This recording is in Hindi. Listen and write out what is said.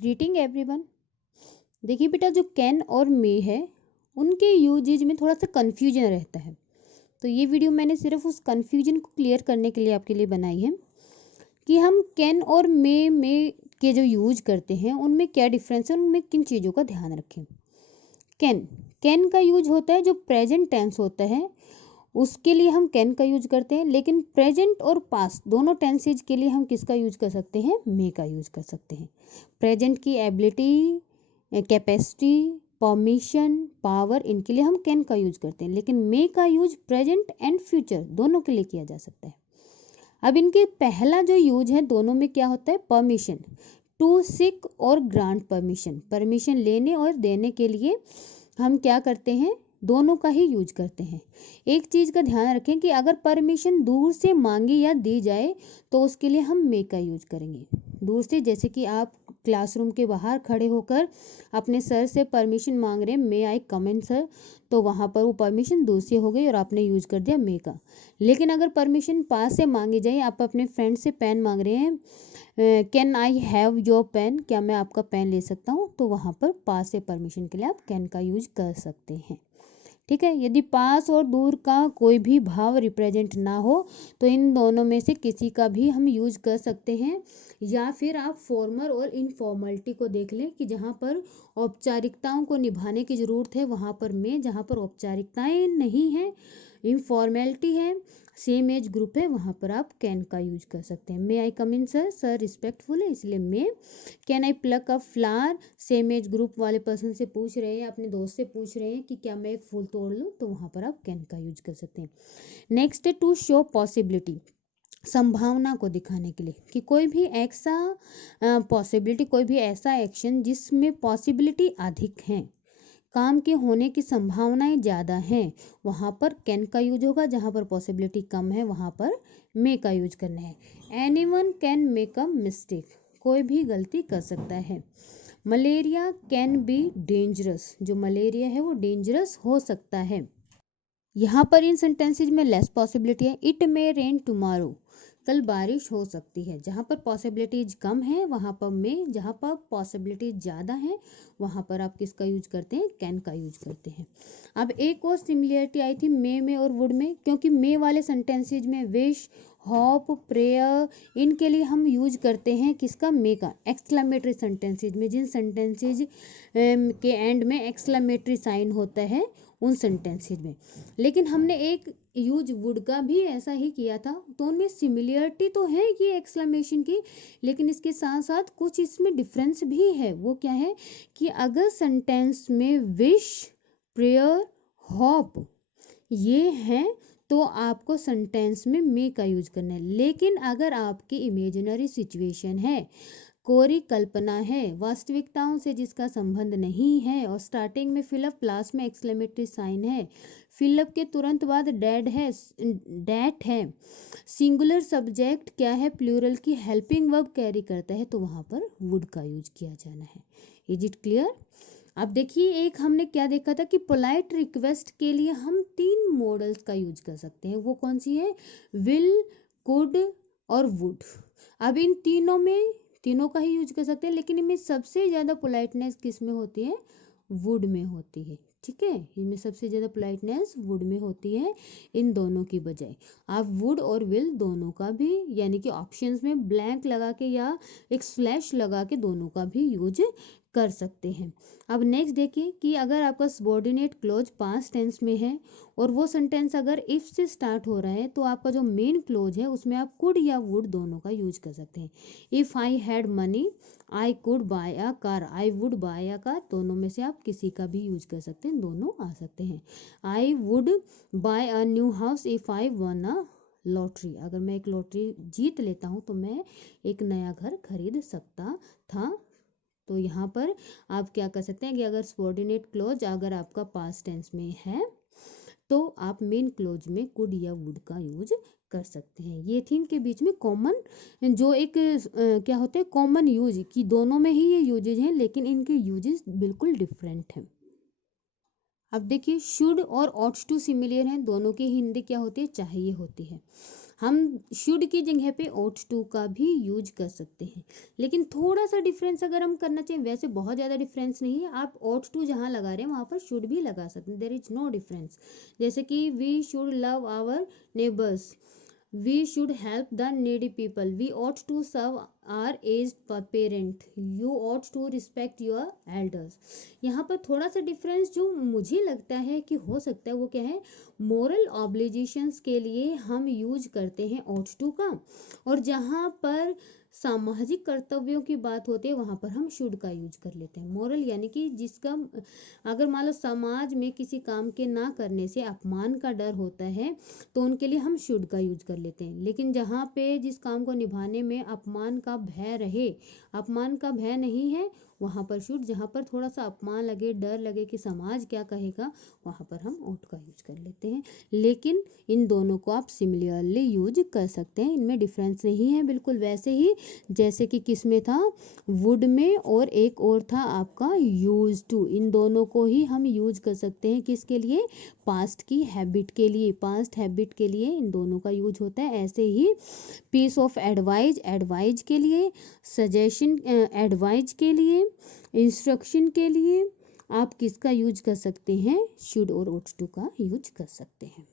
Greeting everyone. देखिए बेटा, जो कैन और मे है उनके यूजेज में थोड़ा सा कन्फ्यूजन रहता है, तो ये वीडियो मैंने सिर्फ उस कन्फ्यूजन को क्लियर करने के लिए आपके लिए बनाई है कि हम कैन और मे के जो यूज करते हैं उनमें क्या डिफरेंस है, उनमें किन चीज़ों का ध्यान रखें। कैन कैन का यूज होता है जो प्रेजेंट टेंस होता है उसके लिए हम कैन का यूज करते हैं, लेकिन प्रेजेंट और पास्ट दोनों टेंसेज के लिए हम किसका यूज कर सकते हैं, मे का यूज कर सकते हैं। प्रेजेंट की एबिलिटी, कैपेसिटी, परमिशन, पावर, इनके लिए हम कैन का यूज करते हैं, लेकिन मे का यूज प्रेजेंट एंड फ्यूचर दोनों के लिए किया जा सकता है। अब इनके पहला जो यूज है दोनों में क्या होता है, परमिशन, टू सीक और ग्रांट परमिशन, परमिशन लेने और देने के लिए हम क्या करते हैं, दोनों का ही यूज करते हैं। एक चीज़ का ध्यान रखें कि अगर परमिशन दूर से मांगी या दी जाए तो उसके लिए हम मे का यूज करेंगे। दूर से, जैसे कि आप क्लासरूम के बाहर खड़े होकर अपने सर से परमिशन मांग रहे हैं, may I come in sir, तो वहाँ पर वो परमिशन दूर से हो गई और आपने यूज कर दिया मे का। लेकिन अगर परमिशन पास से मांगी जाए, आप अपने फ्रेंड से पेन मांग रहे हैं, can I have your pen, क्या मैं आपका पेन ले सकता हूँ, तो वहाँ पर पास से परमिशन के लिए आप कैन का यूज कर सकते हैं। ठीक है, यदि पास और दूर का कोई भी भाव रिप्रेजेंट ना हो तो इन दोनों में से किसी का भी हम यूज कर सकते हैं। या फिर आप फॉर्मल और इनफॉर्मलिटी को देख लें कि जहाँ पर औपचारिकताओं को निभाने की ज़रूरत है वहाँ पर मैं, जहाँ पर औपचारिकताएं नहीं है, इनफॉर्मेलिटी है, सेम एज ग्रुप है, वहाँ पर आप कैन का यूज कर सकते हैं। May I come in sir, sir respectful है इसलिए may. Can I pluck a flower, same age group वाले पर्सन से पूछ रहे हैं, अपने दोस्त से पूछ रहे हैं कि क्या मैं एक फूल तोड़ लूँ, तो वहाँ पर आप कैन का यूज कर सकते हैं। नेक्स्ट है टू शो पॉसिबिलिटी, संभावना को दिखाने के लिए कि कोई भी ऐसा पॉसिबिलिटी, कोई भी ऐसा एक्शन जिसमें पॉसिबिलिटी अधिक है, काम के होने की संभावनाएं ज़्यादा हैं, वहाँ पर कैन का यूज होगा। जहाँ पर पॉसिबिलिटी कम है वहाँ पर मे का यूज करना है। Anyone can make a mistake, कोई भी गलती कर सकता है। मलेरिया कैन बी डेंजरस, जो मलेरिया है वो डेंजरस हो सकता है। यहाँ पर इन सेंटेंसेज में लेस पॉसिबिलिटी है। इट मे रेन टुमारो, कल बारिश हो सकती है। जहाँ पर पॉसिबिलिटीज कम है वहाँ पर मे, जहाँ पर पॉसिबिलिटीज ज़्यादा है वहाँ पर आप किसका यूज करते हैं, कैन का यूज करते हैं। अब एक और सिमिलरिटी आई थी मे में और वुड में, क्योंकि मे वाले सेंटेंसेज में विश, होप, प्रेयर, इनके लिए हम यूज करते हैं किसका, मे का। एक्सक्लेमेटरी सेंटेंसेज में, जिन सेंटेंसेज के एंड में एक्सक्लेमेटरी साइन होता है उन सेंटेंसेज में। लेकिन हमने एक यूज वुड का भी ऐसा ही किया था, तो उनमें सिमिलरिटी तो है ये एक्सक्लेमेशन की, लेकिन इसके साथ साथ कुछ इसमें डिफरेंस भी है। वो क्या है कि अगर सेंटेंस में विश, प्रेयर, होप ये हैं तो आपको सेंटेंस में मे का यूज करना है। लेकिन अगर आपकी इमेजिनरी सिचुएशन है, कोरी कल्पना है, वास्तविकताओं से जिसका संबंध नहीं है, और स्टार्टिंग में फिलअप, लास्ट में एक्सक्लेमेटरी साइन है, फिलअप के तुरंत बाद डेड है, डैट है, सिंगुलर सब्जेक्ट क्या है, प्लूरल की हेल्पिंग वर्ब कैरी करता है, तो वहाँ पर वुड का यूज किया जाना है। Is it clear. अब देखिए, एक हमने क्या देखा था कि पोलाइट रिक्वेस्ट के लिए हम 3 मॉडल्स का यूज कर सकते हैं। वो कौन सी है, विल, कुड और वुड। अब इन तीनों का ही यूज कर सकते हैं, लेकिन इनमें सबसे ज़्यादा पोलाइटनेस किस में होती है, वुड में होती है। ठीक है, इनमें सबसे ज़्यादा पोलाइटनेस वुड में होती है इन दोनों की बजाय। आप वुड और विल दोनों का भी, यानी कि ऑप्शंस में ब्लैंक लगा के या एक स्लैश लगा के दोनों का भी यूज कर सकते हैं। अब नेक्स्ट देखिए कि अगर आपका सबॉर्डिनेट क्लोज पास्ट टेंस में है और वो सेंटेंस अगर इफ से स्टार्ट हो रहा है, तो आपका जो मेन क्लोज है उसमें आप कुड या वुड दोनों का यूज कर सकते हैं। If I had money I could bye a car, I would buy a car, दोनों में से आप किसी का भी यूज कर सकते हैं, दोनों आ सकते हैं। I would buy a new house if I one a lottery, अगर मैं एक लॉटरी जीत लेता हूँ तो मैं एक नया घर खरीद सकता था। तो यहाँ पर आप क्या कर सकते हैं कि अगर सबॉर्डिनेट क्लोज अगर आपका पास्ट टेंस में है तो आप मेन क्लोज में कुड या वुड का यूज कर सकते हैं। ये थी इनके बीच में कॉमन, जो एक क्या होते हैं, कॉमन यूज, कि दोनों में ही ये यूजेज हैं लेकिन इनके यूजेस बिल्कुल डिफरेंट हैं। अब देखिए, शुड और ऑट्स टू सिमिलर हैं, दोनों की हिंदी क्या होती है, चाहिए होती है। हम शुड की जगह पे ought to का भी यूज कर सकते हैं, लेकिन थोड़ा सा डिफरेंस अगर हम करना चाहिए, वैसे बहुत ज़्यादा डिफरेंस नहीं है, आप ought to जहाँ लगा रहे हैं वहाँ पर शुड भी लगा सकते हैं, देयर इज नो डिफरेंस। जैसे कि we should love our neighbours, we should help the needy people, we ought to serve our aged parent, you ought to respect your elders। यहाँ पर थोड़ा सा डिफरेंस जो मुझे लगता है कि हो सकता है वो क्या है, मोरल ऑब्लिगेशंस के लिए हम यूज करते हैं ought to का, और जहाँ पर सामाजिक कर्तव्यों की बात होती है वहाँ पर हम शुड का यूज कर लेते हैं। मोरल यानी कि जिसका अगर मान लो समाज में किसी काम के ना करने से अपमान का डर होता है तो उनके लिए हम शुड का यूज कर लेते हैं, लेकिन जहाँ पे जिस काम को निभाने में अपमान का भय रहे, अपमान का भय नहीं है, वहाँ पर शुड। जहाँ पर थोड़ा सा अपमान लगे, डर लगे कि समाज क्या कहेगा, वहाँ पर हम ought का यूज कर लेते हैं। लेकिन इन दोनों को आप सिमिलरली यूज कर सकते हैं, इनमें डिफरेंस नहीं है, बिल्कुल वैसे ही जैसे कि किस में था, वुड में, और एक और था आपका यूज टू। इन दोनों को ही हम यूज कर सकते हैं किसके लिए, पास्ट की हैबिट के लिए, पास्ट हैबिट के लिए इन दोनों का यूज होता है। ऐसे ही पीस ऑफ एडवाइज, एडवाइज के लिए, सजेशन एडवाइज के लिए, इंस्ट्रक्शन के लिए आप किसका यूज कर सकते हैं, शुड और ought to का यूज कर सकते हैं।